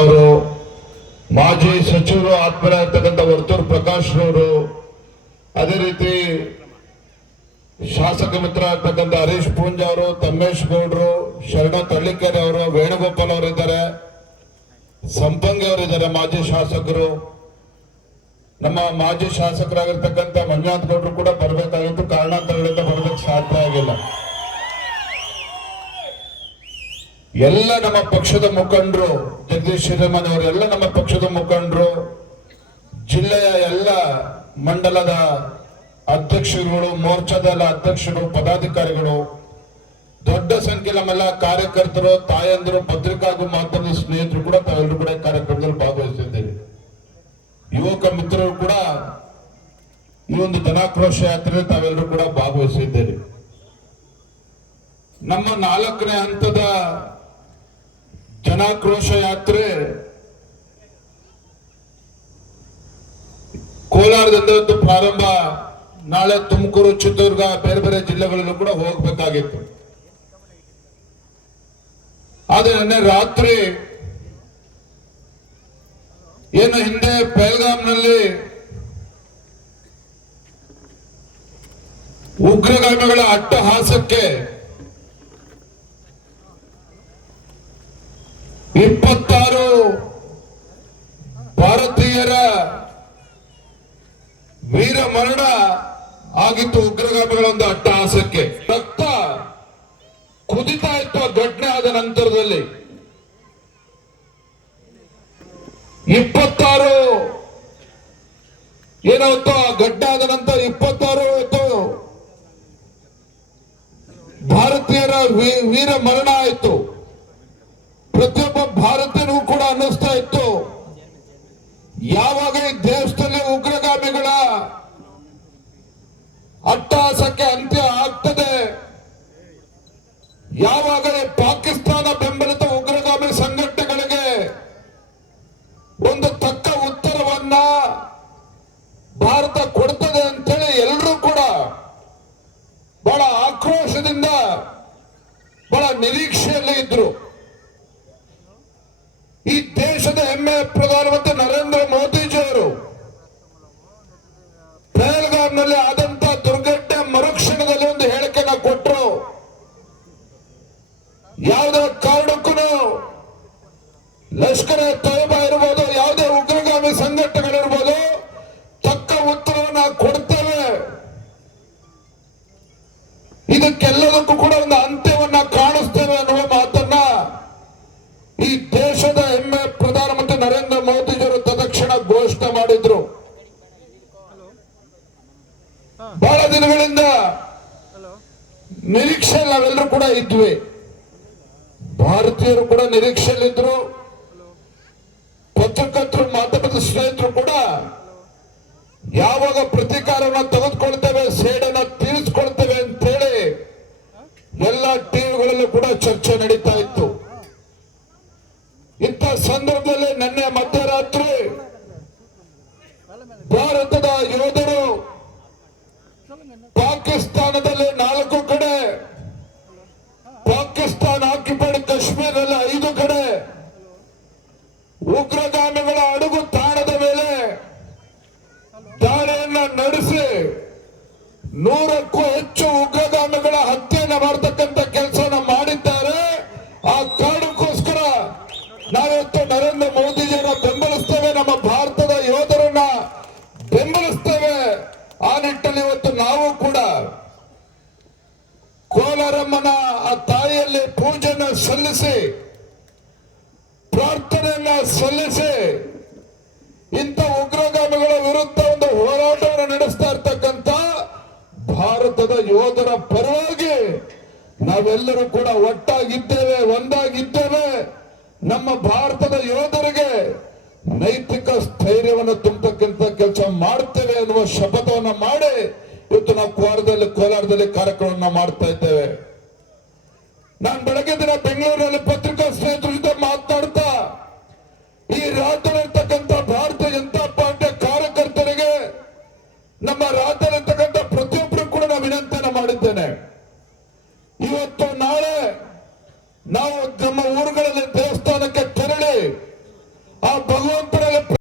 ಅವರು ಮಾಜಿ ಸಚಿವರು ಆತ್ಮರಾಗಿರ್ತಕ್ಕಂಥ ವರ್ತೂರ್ ಪ್ರಕಾಶ್ ಅವರು ಅದೇ ರೀತಿ ಶಾಸಕ ಮಿತ್ರ ಆಗ್ತಕ್ಕಂಥ ಹರೀಶ್ ಪೂಂಜ್ ಅವರು, ತಮ್ಮೇಶ್ ಗೌಡ್ರು, ಶರಣ ತಳ್ಳಿಕೆರೆ ಅವರು, ವೇಣುಗೋಪಾಲ್ ಅವರಿದ್ದಾರೆ ಸಂಪಂಗಿ ಅವರಿದ್ದಾರೆ ಮಾಜಿ ಶಾಸಕರು. ನಮ್ಮ ಮಾಜಿ ಶಾಸಕರಾಗಿರ್ತಕ್ಕಂಥ ಮಂಜುನಾಥ್ ಗೌಡ್ರು ಕೂಡ ಬರಬೇಕಾಗಿತ್ತು. ಕಾರಣಾಂತರಗಳಿಂದ ಬರಬೇಕು ಸಾಧ್ಯ ಆಗಿಲ್ಲ. ಎಲ್ಲ ನಮ್ಮ ಪಕ್ಷದ ಮುಖಂಡರು, ಜಗದೀಶ್ ಅವರು ಎಲ್ಲ ನಮ್ಮ ಪಕ್ಷದ ಮುಖಂಡರು, ಜಿಲ್ಲೆಯ ಎಲ್ಲ ಮಂಡಲದ ಅಧ್ಯಕ್ಷರುಗಳು, ಮೋರ್ಚಾದ ಅಧ್ಯಕ್ಷರು, ಪದಾಧಿಕಾರಿಗಳು, ದೊಡ್ಡ ಸಂಖ್ಯೆ ನಮ್ಮೆಲ್ಲ ಕಾರ್ಯಕರ್ತರು, ತಾಯಂದಿರು ಪತ್ರಿಕಾ ಹಾಗೂ ಮಾಧ್ಯಮದ ಸ್ನೇಹಿತರು ಕೂಡ ತಾವೆಲ್ಲರೂ ಕೂಡ ಕಾರ್ಯಕ್ರಮದಲ್ಲಿ ಭಾಗವಹಿಸಿದ್ದೇವೆ. ಯುವಕ ಮಿತ್ರರು ಕೂಡ ಈ ಒಂದು ಜನಾಕ್ರೋಶ ಯಾತ್ರೆ ತಾವೆಲ್ಲರೂ ಕೂಡ ಭಾಗವಹಿಸಿದ್ದೇವೆ. ನಮ್ಮ ನಾಲ್ಕನೇ ಹಂತದ ಜನಾಕ್ರೋಶ ಯಾತ್ರೆ ಕೋಲಾರದಿಂದ ಪ್ರಾರಂಭ ನಾಳೆ ತುಮಕೂರು ಚಿತ್ರದುರ್ಗ ಬೇರೆ ಬೇರೆ ಜಿಲ್ಲೆಗಳಲ್ಲೂ ಕೂಡ ಹೋಗ್ಬೇಕಾಗಿತ್ತು. ಆದ್ರೆ ನಿನ್ನೆ ರಾತ್ರಿ ಏನು ಹಿಂದೆ ಪೆಲ್ಗಾಮ್ನಲ್ಲಿ ಉಗ್ರಗಾಮಿಗಳ ಅಟ್ಟಹಾಸಕ್ಕೆ ಇಪ್ಪತ್ತಾರು ಭಾರತೀಯರ ವೀರ ಮರಣ ಆಗಿತ್ತು ಉಗ್ರಗಾಮಿಗಳ ಒಂದು ಅಟ್ಟಹಾಸಕ್ಕೆ. ರಕ್ತ ಕುದಿತಾ ಇತ್ತು ಆ ಘಟನೆ ಆದ ನಂತರದಲ್ಲಿ. ಇಪ್ಪತ್ತಾರು ಏನಾಯ್ತು? ಆ ಘಟನೆ ಆದ ನಂತರ ಇಪ್ಪತ್ತಾರು ಆಯ್ತು ಭಾರತೀಯರ ವೀರ ಮರಣ ಆಯಿತು. ಪ್ರತಿಯೊಬ್ಬ ಭಾರತೀಯರಿಗೂ ಕೂಡ ಅನ್ನಿಸ್ತಾ ಇತ್ತು. ಯಾವಾಗ ಈ ದೇಶದಲ್ಲಿ ಉಗ್ರಗಾಮಿಗಳ ಅಟ್ಟಹಾಸಕ್ಕೆ ಅಂತ್ಯ ಆಗ್ತದೆ, ಯಾವಾಗಲೇ ಪಾಕಿಸ್ತಾನ ಬೆಂಬಲಿತ ಉಗ್ರಗಾಮಿ ಸಂಘಟನೆಗಳಿಗೆ ಒಂದು ತಕ್ಕ ಉತ್ತರವನ್ನ ಭಾರತ ಕೊಡ್ತದೆ ಅಂತೇಳಿ ಎಲ್ಲರೂ ಕೂಡ ಬಹಳ ಆಕ್ರೋಶದಿಂದ ಬಹಳ ನಿರೀಕ್ಷೆಯಲ್ಲಿ ಇದ್ರು. ಪ್ರಧಾನಮಂತ್ರಿ ನರೇಂದ್ರ ಮೋದಿಜಿಯವರು ಪಹಲ್ಗಾಮ್ನಲ್ಲಿ ಆದಂತ ದುರ್ಘಟನೆ ಮರುಕ್ಷಣದಲ್ಲಿ ಒಂದು ಹೇಳಿಕೆನ ಕೊಟ್ಟರು ಯಾವುದೇ ಕಾರಣಕ್ಕೂ ಲಷ್ಕರ ತೋಬ ಇರ್ಬೋದು, ಯಾವುದೇ ಉಗ್ರಗಾಮಿ ಸಂಘಟನೆಗಳಿರ್ಬೋದು ನರೇಂದ್ರ ಮೋದಿಜಿಯವರು ತದಕ್ಷಣ ಘೋಷಣೆ ಮಾಡಿದ್ರು. ಬಹಳ ದಿನಗಳಿಂದ ನಿರೀಕ್ಷೆ ನಾವೆಲ್ಲರೂ ಕೂಡ ಇದ್ವಿ. ಭಾರತೀಯರು ಕೂಡ ನಿರೀಕ್ಷೆಯಲ್ಲಿದ್ರು. ಪತ್ರಕರ್ತರು ಮಾಧ್ಯಮದ ಸ್ನೇಹಿತರು ಕೂಡ ಯಾವಾಗ ಪ್ರತೀಕಾರವನ್ನ ತೆಗೆದುಕೊಳ್ತೇವೆ, ಸೇಡನ್ನ ತೀರಿಸ್ಕೊಳ್ತೇವೆ ಅಂತೇಳಿ ಎಲ್ಲ ಟಿವಿಗಳಲ್ಲೂ ಕೂಡ ಚರ್ಚೆ ನಡೀತಾ ಇತ್ತು ಇಂಥ ಸಂದರ್ಭದಲ್ಲಿ ನಿನ್ನೆ ಮಧ್ಯರಾತ್ರಿ ಭಾರತದ ಯೋಧರು ಪಾಕಿಸ್ತಾನದಲ್ಲಿ ನಾಲ್ಕು ಕಡೆ. ಪಾಕಿಸ್ತಾನ ಆಕ್ಯುಪೈಡ್ ಕಾಶ್ಮೀರದಲ್ಲಿ ಐದು ಕಡೆ. ನಿಟ್ಟಿನಲ್ಲಿ ಇವತ್ತು ನಾವು ಕೂಡ ಕೋಲಾರಮ್ಮನ ಆ ತಾಯಿಯಲ್ಲಿ ಪೂಜೆಯನ್ನ ಸಲ್ಲಿಸಿ, ಪ್ರಾರ್ಥನೆಯನ್ನ ಸಲ್ಲಿಸಿ, ಇಂಥ ಉಗ್ರಗಾಮಿಗಳ ವಿರುದ್ಧ ಒಂದು ಹೋರಾಟವನ್ನು ನಡೆಸ್ತಾ ಇರ್ತಕ್ಕಂಥ ಭಾರತದ ಯೋಧರ ಪರವಾಗಿ ನಾವೆಲ್ಲರೂ ಕೂಡ ಒಟ್ಟಾಗಿದ್ದೇವೆ, ಒಂದಾಗಿದ್ದೇವೆ. ನಮ್ಮ ಭಾರತದ ಯೋಧರಿಗೆ ನೈತಿಕ ಸ್ಥೈರ್ಯವನ್ನು ತುಂಬತಕ್ಕಂಥ ಕೆಲಸ ಮಾಡ್ತೇವೆ. ಅನ್ನುವ ಶಪಥವನ್ನ ಮಾಡಿ ಇವತ್ತು ನಾವು ಕೋಲಾರದಲ್ಲಿ ಕೋಲಾರದಲ್ಲಿ ಕಾರ್ಯಕ್ರಮವನ್ನ ಮಾಡ್ತಾ ಇದ್ದೇವೆ. ನಾನು ಬೆಳಗ್ಗೆ ದಿನ ಬೆಂಗಳೂರಿನಲ್ಲಿ